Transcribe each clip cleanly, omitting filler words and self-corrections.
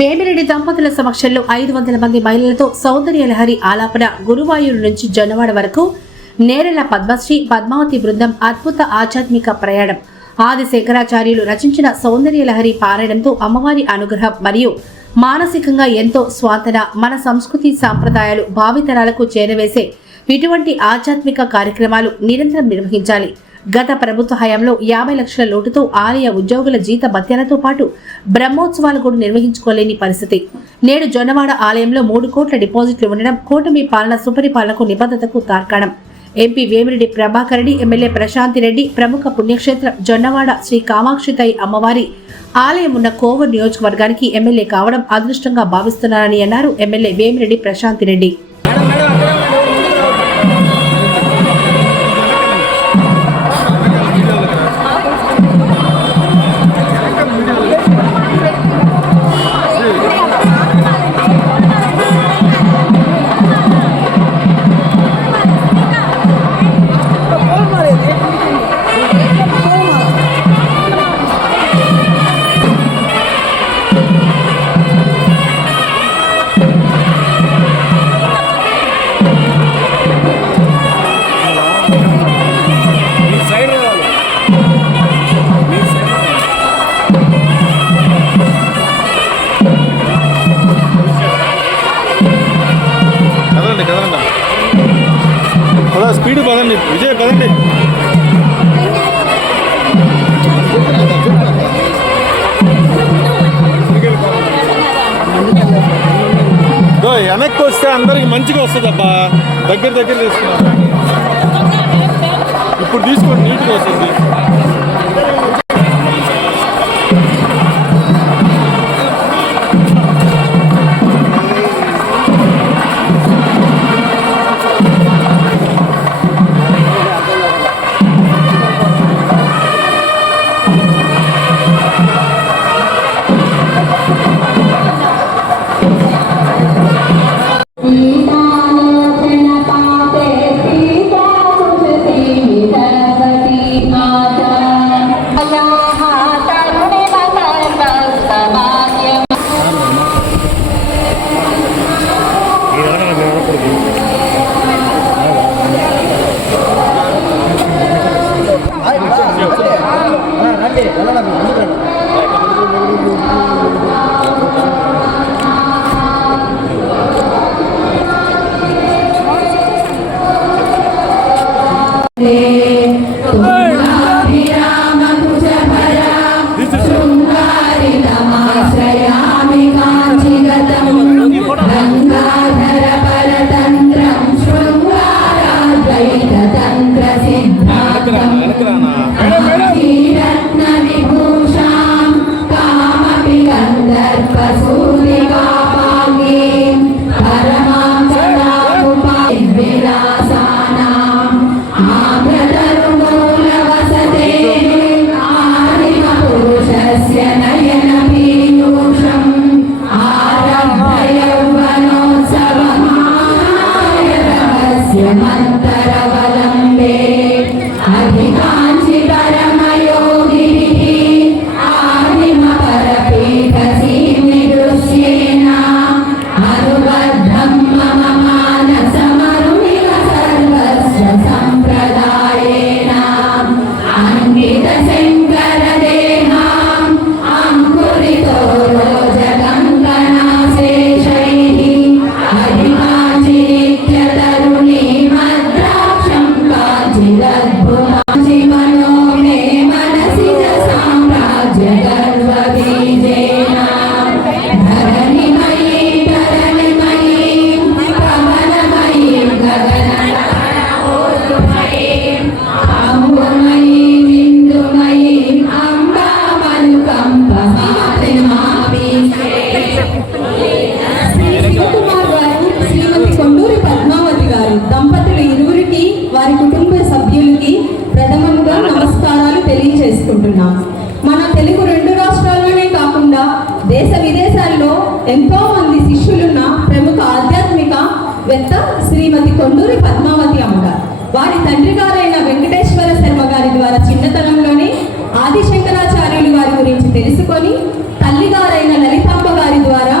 వేమిరెడ్డి దంపతుల సమక్షంలో 500 మంది మహిళలతో సౌందర్య లహరి ఆలాపన గురువాయూరు నుంచి జొన్నవాడ వరకు నేరెల పద్మశ్రీ పద్మావతి బృందం అద్భుత ఆధ్యాత్మిక ప్రయాణం. ఆది శంకరాచార్యులు రచించిన సౌందర్య లహరి పారాయణంతో అమ్మవారి అనుగ్రహం మరియు మానసికంగా ఎంతో స్వాంతన. మన సంస్కృతి సాంప్రదాయాలు భావితరాలకు చేరవేసే ఇటువంటి ఆధ్యాత్మిక కార్యక్రమాలు నిరంతరం నిర్వహించాలి. గత ప్రభుత్వ హయాంలో 50 లక్షల లోటుతో ఆలయ ఉద్యోగుల జీత భత్యాలతో పాటు బ్రహ్మోత్సవాలు కూడా నిర్వహించుకోలేని పరిస్థితి. నేడు జొన్నవాడ ఆలయంలో 3 కోట్ల డిపాజిట్లు ఉండడం కూటమి పాలన సుపరిపాలనకు నిబద్ధతకు తార్కాణం. ఎంపీ వేమిరెడ్డి ప్రభాకర్ రెడ్డి, ఎమ్మెల్యే ప్రశాంతి రెడ్డి ప్రముఖ పుణ్యక్షేత్రం జొన్నవాడ శ్రీ కామాక్షితయి అమ్మవారి ఆలయం ఉన్న కోవూరు నియోజకవర్గానికి ఎమ్మెల్యే కావడం అదృష్టంగా భావిస్తున్నారని అన్నారు ఎమ్మెల్యే వేమిరెడ్డి ప్రశాంతి రెడ్డి. స్పీడ్ పదండి విజయ్, పదండి. వెనక్కి వస్తే అందరికి మంచిగా వస్తుంది అబ్బా. దగ్గర తీసుకున్నా ఇప్పుడు తీసుకోండి, నీట్గా వస్తుంది. మన తెలుగు 2 రాష్ట్రాల్లోనే కాకుండా దేశ విదేశాల్లో ఎంతో మంది శిష్యులున్న ప్రముఖ ఆధ్యాత్మికవేత్త శ్రీమతి కొండూరి పద్మావతి అమ్మగారు. వారి తండ్రి గారైన వెంకటేశ్వర శర్మ గారి ద్వారా చిన్నతనంలోనే ఆది శంకరాచార్యులు వారి గురించి తెలుసుకొని తల్లిగారైన లలితాంబ గారి ద్వారా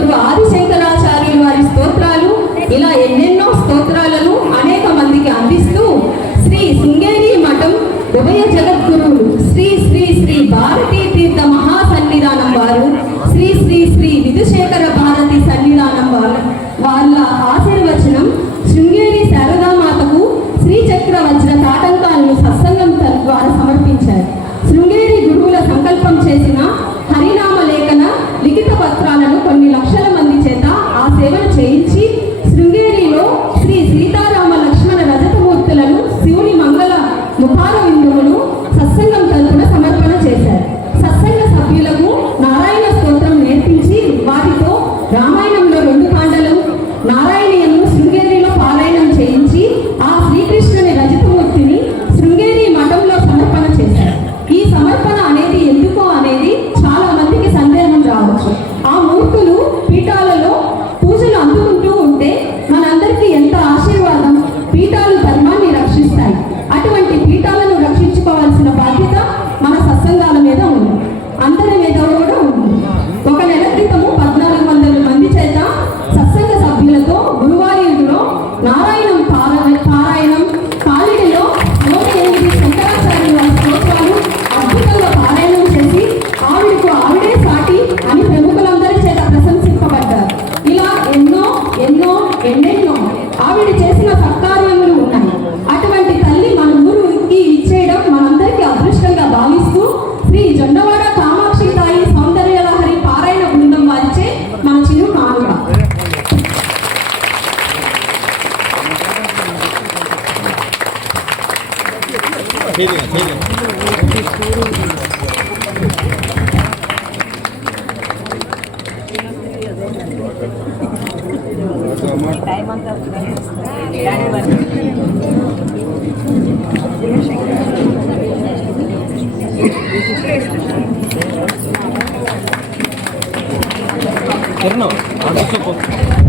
జగద్గురు ఆదిశంకరాచార్యులు వారి స్తోత్రాలు, ఇలా ఎన్నెన్నో స్తోత్రాలను అనేక మందికి అందిస్తూ శ్రీ శృంగేరి మఠం ఉభయ జగద్గురువులు శ్రీ శ్రీ శ్రీ భారతీ తీర్థ మహాసన్నిధానం వారు శ్రీ శ్రీ శ్రీ విధుశేఖర భారతి సన్నిధానం వాళ్ళ ఆశీర్వచనం శృంగేరి శారదామాతకు శ్రీచక్ర వజ్ర తాటంకాలను సత్సంగం ద్వారా సమర్పించారు. శృంగేరి గురువుల సంకల్పం చేసిన హరినామ లేఖన లిఖిత పత్రాలను కొన్ని లక్షల మంది చేత ఆ సేవలు చేయించి శృంగేరిలో శ్రీ సీతారామ లక్ష్మణ రజతమూర్తులను శివుని మంగళ ముఖార విందులను సత్సంగం తరపున సమర్పణ చేశారు. సత్సంగ సభ్యులకు నారాయణ స్తోత్రం నేర్పించి వాటితో రామాయణంలో 2 కాండలు నారాయణీయంను శృంగేరిలో పారాయణం చేయించి ఆ శ్రీకృష్ణుని రజతమూర్తిని శృంగేరి మఠంలో సమర్పణ చేశారు. ఈ సమర్పణ అనేది ఎందుకో అనేది చాలా మందికి సందేహం రావచ్చు. ఆ మూర్తులు పీఠాలలో పూజలు అందుకుంటూ ఉంటే మనందరికీ ఎంత ఆశీర్వాదం. పీఠాలు ధర్మాన్ని రక్షిస్తాయి. అటువంటి పీఠాలను రక్షించుకోవాల్సిన బాధ్యత మన సత్సంగాల మీద ఉంది, అందరి మీద కూడా ఉంది. 1 నెల క్రితము 1400 మంది చేత సత్సంగ సభ్యులతో గురువాయూరులో నారాయణం పారాయణం కాలిడిలో 108 శంకరాచార్యుల వారి స్తోత్రాలు అద్భుతంగా పారాయణం చేసి ఆవిడకు ఆవిడే సాటి అని ప్రముఖులందరి చేత ప్రశంసింపబడ్డారు. ఇలా ఎన్నో ఎన్నో ఎన్నెన్నో ఆవిడ చేసిన సత్కార్యములు ఉన్నాయి. అటువంటి తల్లి మన ఊరికి ఇచ్చేయడం మనందరికీ అదృష్టంగా భావిస్తూ శ్రీ జొన్నవాడ కామాక్షి తాయి సౌందర్యలహరి పారాయణ బృందం వారిచే మన చిరు కానుక.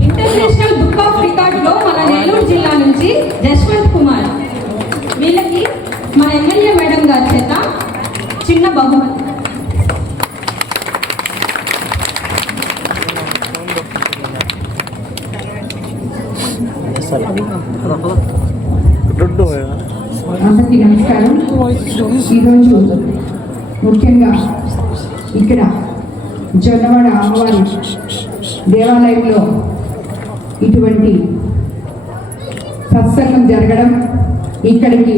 ఇంటర్నేషనల్ బుక్ ఆఫ్ రికార్డ్ లో మన నెల్లూరు జిల్లా నుంచి జశ్వంత్ కుమార్, వీళ్ళకి మన ఎమ్మెల్యే మేడం గారి చేత చిన్న బహుమతి. అందరికీ నమస్కారం. ఈరోజు ముఖ్యంగా ఇక్కడ జొన్నవాడ అమ్మవారి దేవాలయంలో ఇటువంటి సత్సంగం జరగడం, ఇక్కడికి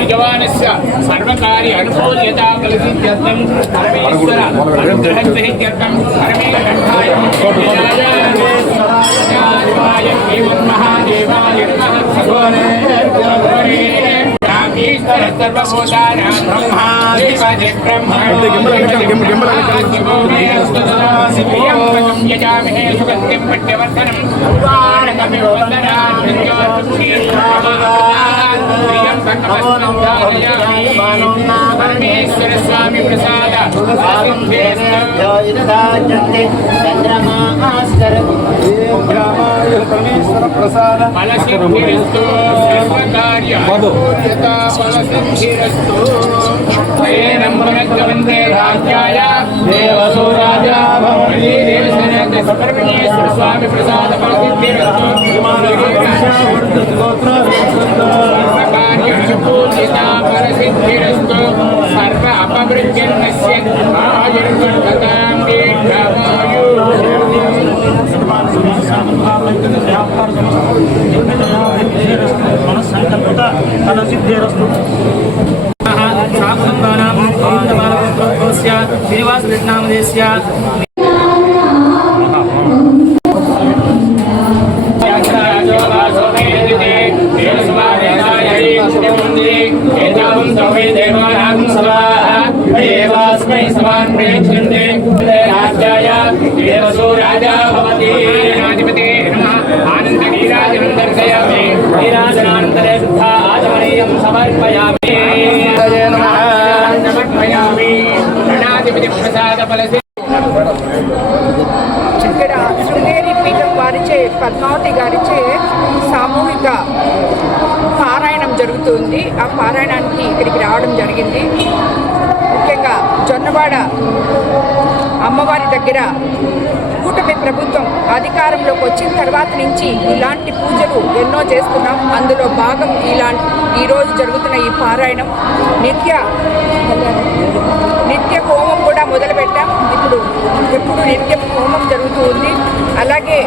యజమానస్య సర్వకార్య అనుకూల్యతా కలిసిత్యర్థం పరమేశ్వర అనుగ్రహం సహిత్యర్థం పరమేకంఠాయ వినాయ ఏవం మహాదేవాయ నమః ఈశ్వర సర్వభూతానాం బ్రహ్మాధిపతి బ్రహ్మణోం యజామహే సుగంధిం పుణ్యవర్ధనం ఉదారకమివ వందనాన్ పరమేశ్వర స్వామి ప్రసాద ఫలసిద్ధిరస్తు సర్వకార్య ఫలసిద్ధిరస్తు వందే రాజ్యాయ దేవసూరాజా సుబ్రహ్మణ్యేశ్వర స్వామి ప్రసాద ఫలసిద్ధిరస్తు ఫలసిద్ధిరస్తు సర్వ అపవృత్యన్నస్య ఆయుర్వర్ధతాం దీర్ఘమాయు మనస్సు కల్పిత ఫలసిద్ధిరస్తు. శ్రీనివాసనామదేశ్య देवास्मै समान प्रेक्षन्ते राज्याय देवसूराजा भवति नाधिपते नमः आनन्दनीराजनं दर्शयामि नीराजनानन्तरे शुद्धा आचमनीयं समर्पयामि नमः समर्पयामि गणाधिपति प्रसादफलसे ఇక్కడ శృంగేరి పీఠం వారిచే పద్మావతి గారిచే సామూహిక పారాయణం జరుగుతుంది. ఆ పారాయణానికి ఇక్కడికి రావడం జరిగింది. ముఖ్యంగా జొన్నవాడ అమ్మవారి దగ్గర కూటమి ప్రభుత్వం అధికారంలోకి వచ్చిన తర్వాత నుంచి ఇలాంటి పూజలు ఎన్నో చేస్తున్నాం. అందులో భాగం ఈరోజు జరుగుతున్న ఈ పారాయణం. నిత్య హోమం కూడా మొదలుపెట్టాం. ఎప్పుడు నిత్యం హోమం జరుగుతూ ఉంది. అలాగే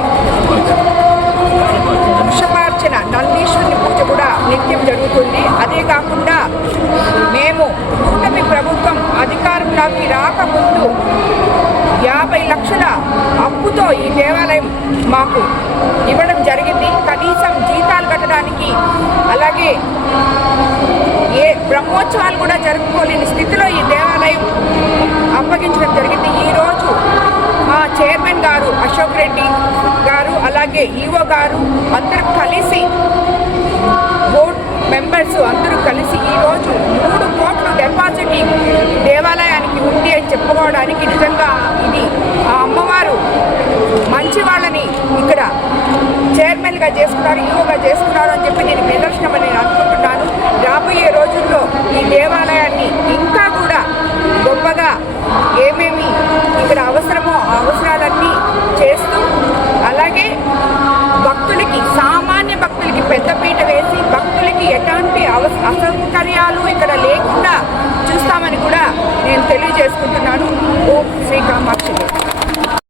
వృషభార్చన నందీశ్వరుని పూజ కూడా నిత్యం జరుగుతుంది. అదే కాకుండా మేము కూటమి ప్రభుత్వం అధికారంలోకి రాకముందు 50 లక్షల అప్పుతో ఈ దేవాలయం మాకు ఇవ్వడం జరిగింది. కనీసం జీతాలు కట్టడానికి, అలాగే ఏ బ్రహ్మోత్సవాలు కూడా జరుపుకోలేని స్థితిలో ఈ దేవాలయం అప్పగించడం జరిగింది. ఈరోజు మా చైర్మన్ గారు అశోక్ రెడ్డి గారు, అలాగే ఈవో గారు అందరూ కలిసి, బోర్డ్ మెంబర్స్ అందరూ కలిసి ఈరోజు 3 కోట్ల డిపాజిట్ దేవాలయానికి ఉంది అని చెప్పుకోవడానికి నిజంగా ఇది ఆ అమ్మవారు మంచి వాళ్ళని ఇక్కడ చైర్మన్గా చేసుకున్నారు, ఈవోగా చేసుకున్నారు అని చెప్పి నేను నిదర్శనమని నేను అనుకుంటున్నాను. రాబోయే రోజుల్లో ఈ దేవాలయాన్ని ఇంకా కూడా గొప్పగా ఏమేమి ఇక్కడ అవసరమో ఆ అవసరాలన్నీ చేస్తూ, అలాగే భక్తులకి, సామాన్య భక్తులకి పెద్దపీట వేసి భక్తులకి ఎలాంటి అసౌకర్యాలు ఇక్కడ లేకుండా చూస్తామని కూడా నేను తెలియజేసుకుంటున్నాను. ఓం శ్రీ కామాక్షి.